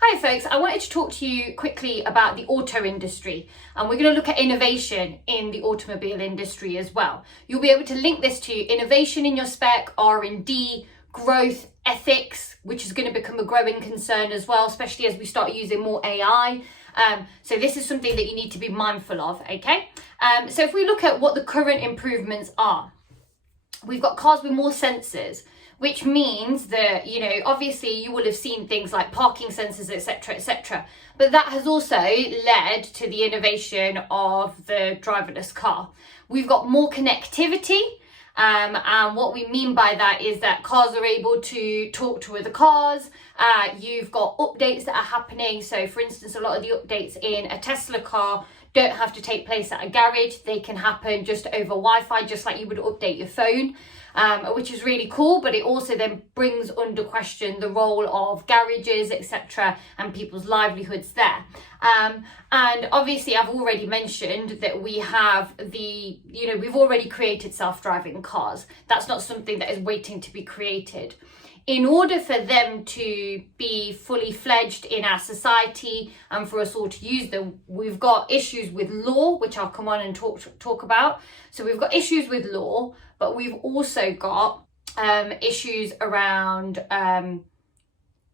Hi folks, I wanted to talk to you quickly about the auto industry, and we're going to look at innovation in the automobile industry as well. You'll be able to link this to innovation in your spec, R&D, growth, ethics, which is going to become a growing concern as well, especially as we start using more AI. So this is something that you need to be mindful of, okay? So if we look at what the current improvements are, we've got cars with more sensors, which means that, obviously you will have seen things like parking sensors, etc., etc. But that has also led to the innovation of the driverless car. We've got more connectivity. And what we mean by that is that cars are able to talk to other cars. You've got updates that are happening. So for instance, a lot of the updates in a Tesla car don't have to take place at a garage. They can happen just over Wi-Fi, just like you would update your phone, which is really cool. But it also then brings under question the role of garages, etc., and people's livelihoods there. And obviously I've already mentioned that we have we've already created self-driving cars. That's not something that is waiting to be created. In order for them to be fully fledged in our society and for us all to use them, we've got issues with law, which I'll come on and talk about. So we've got issues with law, but we've also got issues around kind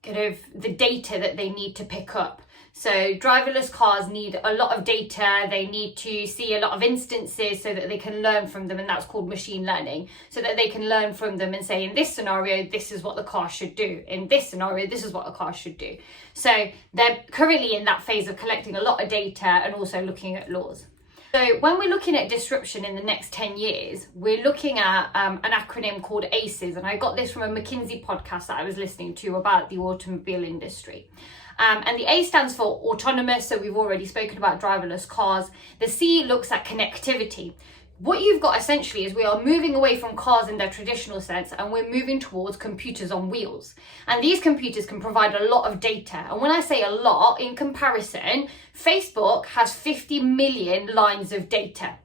of the data that they need to pick up. So driverless cars need a lot of data. They need to see a lot of instances so that they can learn from them, and that's called machine learning, so that they can learn from them and say, in this scenario, this is what the car should do. In this scenario, this is what the car should do. So they're currently in that phase of collecting a lot of data and also looking at laws. So when we're looking at disruption in the next 10 years, we're looking at an acronym called ACEs. And I got this from a McKinsey podcast that I was listening to about the automobile industry. And the A stands for autonomous, so we've already spoken about driverless cars. The C looks at connectivity. What you've got essentially is we are moving away from cars in their traditional sense, and we're moving towards computers on wheels. And these computers can provide a lot of data. And when I say a lot, in comparison, Facebook has 50 million lines of data.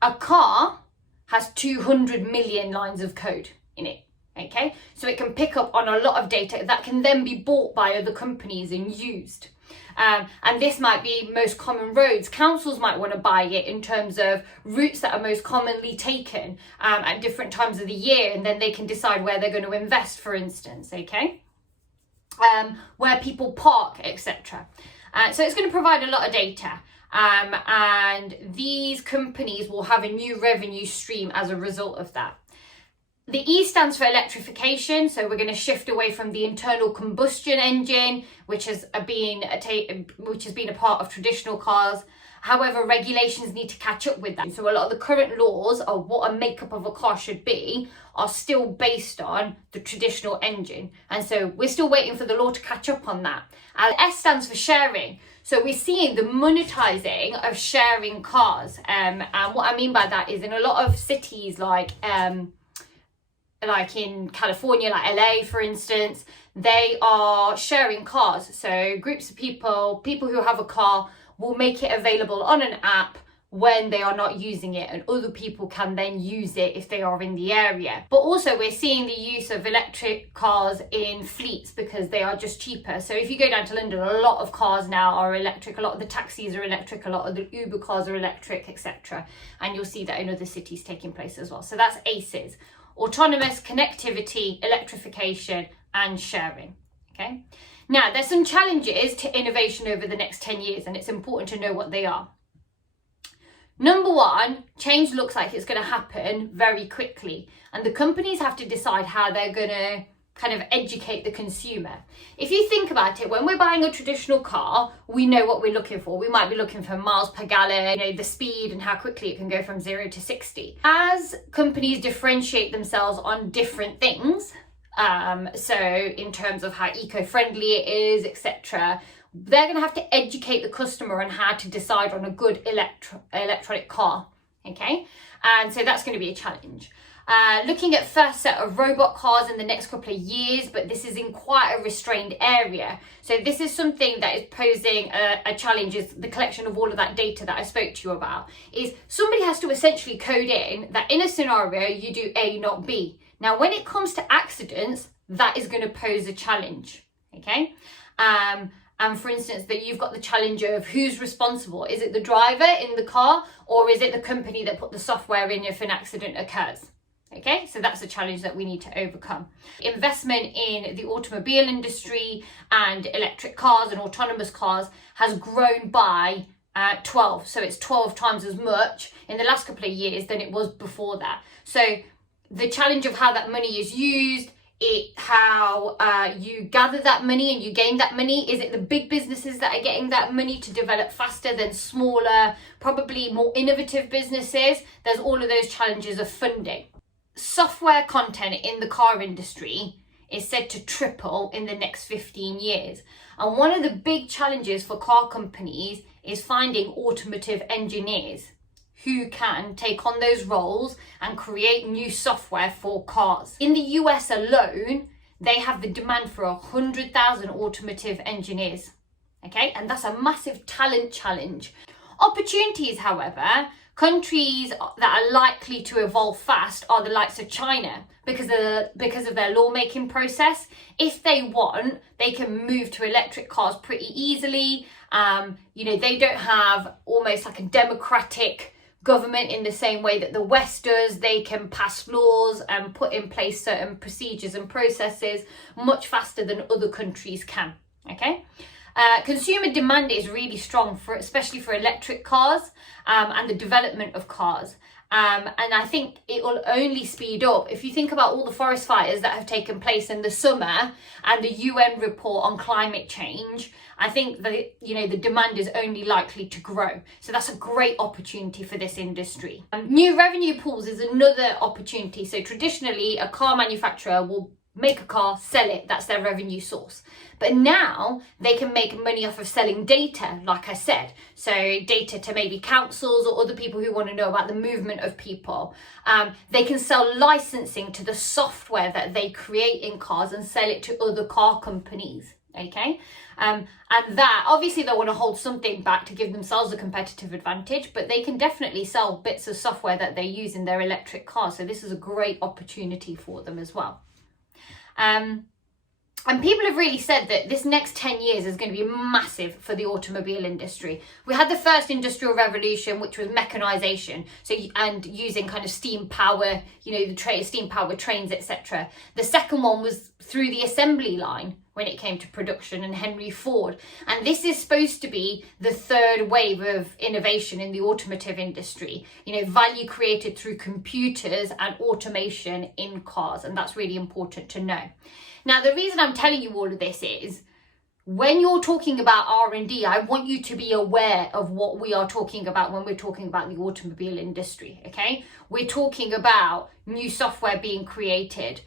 A car has 200 million lines of code in it. Okay, so it can pick up on a lot of data that can then be bought by other companies and used. And this might be most common roads. Councils might want to buy it in terms of routes that are most commonly taken at different times of the year, and then they can decide where they're going to invest, for instance, okay? Where people park, etc. So it's going to provide a lot of data. And these companies will have a new revenue stream as a result of that. The E stands for electrification, so we're going to shift away from the internal combustion engine, which has been a part of traditional cars. However, regulations need to catch up with that. So a lot of the current laws of what a makeup of a car should be are still based on the traditional engine. And so we're still waiting for the law to catch up on that. And S stands for sharing. So we're seeing the monetizing of sharing cars. And what I mean by that is in a lot of cities like in California, like LA, for instance, they are sharing cars. So groups of people who have a car will make it available on an app when they are not using it, and other people can then use it if they are in the area. But also we're seeing the use of electric cars in fleets because they are just cheaper. So if you go down to London, a lot of cars now are electric, a lot of the taxis are electric, a lot of the Uber cars are electric, etc. And you'll see that in other cities taking place as well. So that's ACEs. Autonomous, connectivity, electrification, and sharing, okay? Now, there's some challenges to innovation over the next 10 years, and it's important to know what they are. Number one, change looks like it's going to happen very quickly, and the companies have to decide how they're going to kind of educate the consumer. If you think about it, when we're buying a traditional car, we know what we're looking for. We might be looking for miles per gallon, the speed and how quickly it can go from 0 to 60. As companies differentiate themselves on different things, so in terms of how eco-friendly it is, etc., they're going to have to educate the customer on how to decide on a good electronic car, okay? And so that's going to be a challenge. Looking at first set of robot cars in the next couple of years, but this is in quite a restrained area. So this is something that is posing a challenge, is the collection of all of that data that I spoke to you about. Is somebody has to essentially code in that in a scenario you do A, not B. Now, when it comes to accidents, that is going to pose a challenge, okay? And for instance, that you've got the challenge of who's responsible. Is it the driver in the car, or is it the company that put the software in if an accident occurs? Okay, so that's a challenge that we need to overcome. Investment in the automobile industry and electric cars and autonomous cars has grown by 12. So it's 12 times as much in the last couple of years than it was before that. So the challenge of how that money is used, how you gather that money and you gain that money. Is it the big businesses that are getting that money to develop faster than smaller, probably more innovative businesses? There's all of those challenges of funding. Software content in the car industry is said to triple in the next 15 years. And one of the big challenges for car companies is finding automotive engineers who can take on those roles and create new software for cars. In the US alone, they have the demand for 100,000 automotive engineers. Okay, and that's a massive talent challenge. Opportunities, however, countries that are likely to evolve fast are the likes of China because of their lawmaking process. If they want, they can move to electric cars pretty easily. They don't have almost like a democratic government in the same way that the West does. They can pass laws and put in place certain procedures and processes much faster than other countries can. Okay. Consumer demand is really strong, especially for electric cars and the development of cars. And I think it will only speed up. If you think about all the forest fires that have taken place in the summer and the UN report on climate change, I think that, the demand is only likely to grow. So that's a great opportunity for this industry. New revenue pools is another opportunity. So traditionally, a car manufacturer will make a car, sell it, that's their revenue source. But now they can make money off of selling data, like I said. So data to maybe councils or other people who want to know about the movement of people. They can sell licensing to the software that they create in cars and sell it to other car companies. Okay, and that obviously they want to hold something back to give themselves a competitive advantage, but they can definitely sell bits of software that they use in their electric cars. So this is a great opportunity for them as well. And people have really said that this next 10 years is going to be massive for the automobile industry. We had the first industrial revolution, which was mechanization, and using kind of steam power, steam power trains, etc. The second one was through the assembly line when it came to production and Henry Ford. And this is supposed to be the third wave of innovation in the automotive industry, value created through computers and automation in cars. And that's really important to know. Now, the reason I'm telling you all of this is when you're talking about R&D, I want you to be aware of what we are talking about when we're talking about the automobile industry, okay? We're talking about new software being created.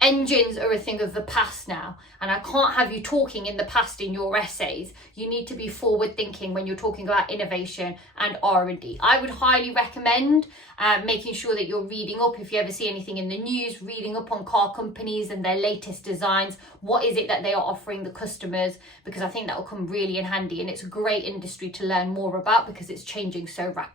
Engines are a thing of the past now, and I can't have you talking in the past in your essays. You need to be forward thinking when you're talking about innovation and R&D. I would highly recommend making sure that you're reading up, if you ever see anything in the news, reading up on car companies and their latest designs. What is it that they are offering the customers? Because I think that will come really in handy, and it's a great industry to learn more about because it's changing so rapidly.